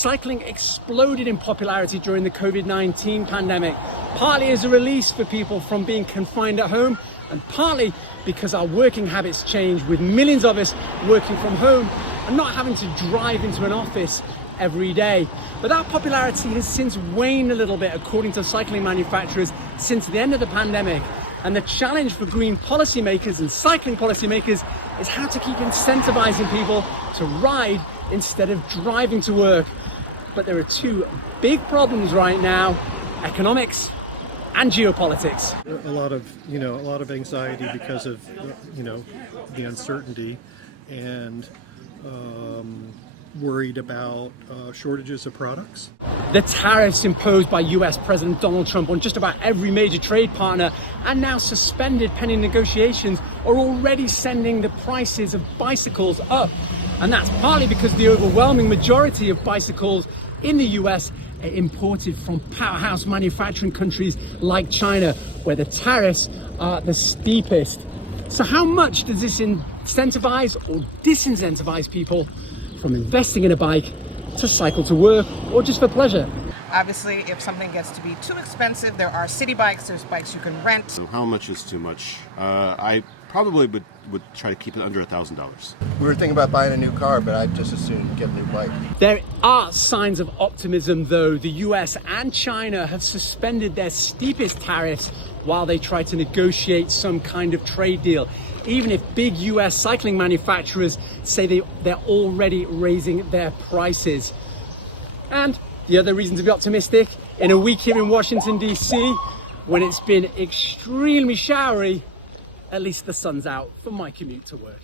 cycling exploded in popularity during the COVID-19 pandemic, partly as a release for people from being confined at home, and partly because our working habits changed, with millions of us working from home and not having to drive into an office every day. But that popularity has since waned a little bit, according to cycling manufacturers, since the end of the pandemic. And the challenge for green policymakers and cycling policymakers is how to keep incentivizing people to ride instead of driving to work. But there are two big problems right now: economics and geopolitics. A lot of anxiety because of, the uncertainty, and worried about shortages of products. The tariffs imposed by US President Donald Trump on just about every major trade partner, and now suspended pending negotiations, are already sending the prices of bicycles up. And that's partly because the overwhelming majority of bicycles in the US are imported from powerhouse manufacturing countries like China, where the tariffs are the steepest. So how much does this incentivize or disincentivize people from investing in a bike to cycle to work or just for pleasure? Obviously, if something gets to be too expensive, there are city bikes, there's bikes you can rent. So how much is too much? I probably would try to keep it under $1,000. We were thinking about buying a new car, but I'd just as soon get a new bike. There are signs of optimism, though. The US and China have suspended their steepest tariffs while they try to negotiate some kind of trade deal, even if big US cycling manufacturers say they're already raising their prices. And the other reason to be optimistic, in a week here in Washington, DC, when it's been extremely showery, at least the sun's out for my commute to work.